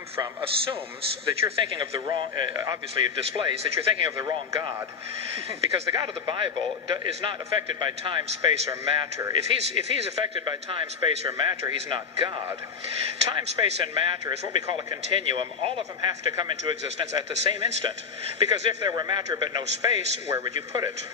come from assumes that you're thinking of the wrong, obviously it displays that you're thinking of the wrong God. Because the God of the Bible is not affected by time, space, or matter. If he's affected by time, space, or matter, he's not God. Time, space, and matter is what we call a continuum. All of them have to come into existence at the same instant. Because if there were matter but no space, where would you put it?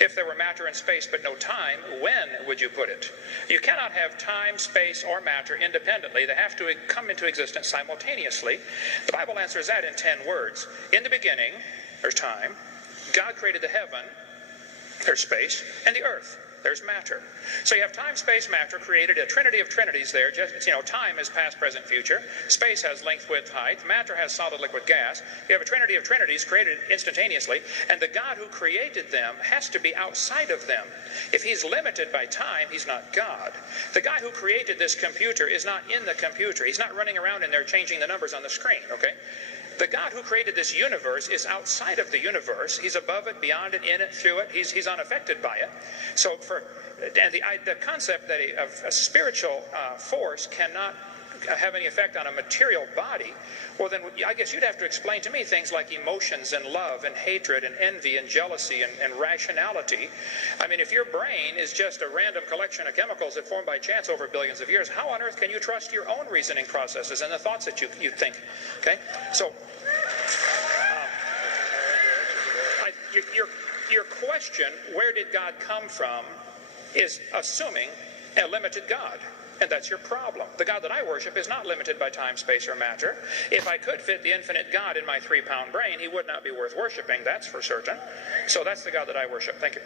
If there were matter and space but no time, when would you put it? You cannot have time, space, or matter independently. They have to come into existence simultaneously. The Bible answers that in 10 words. In the beginning, there's time. God created the heaven, there's space, and the earth. There's matter. So you have time, space, matter, created a trinity of trinities there. Just, time is past, present, future. Space has length, width, height. Matter has solid, liquid, gas. You have a trinity of trinities created instantaneously. And the God who created them has to be outside of them. If he's limited by time, he's not God. The guy who created this computer is not in the computer. He's not running around in there changing the numbers on the screen, okay? The God who created this universe is outside of the universe. He's above it, beyond it, in it, through it. He's unaffected by it. So the concept that a spiritual force cannot have any effect on a material body, well then I guess you'd have to explain to me things like emotions and love and hatred and envy and jealousy and rationality. I mean, if your brain is just a random collection of chemicals that form by chance over billions of years, how on earth can you trust your own reasoning processes and the thoughts that you think? Okay, so your question, where did God come from, is assuming a limited God. And that's your problem. The God that I worship is not limited by time, space, or matter. If I could fit the infinite God in my 3-pound brain, he would not be worth worshiping, that's for certain. So that's the God that I worship. Thank you.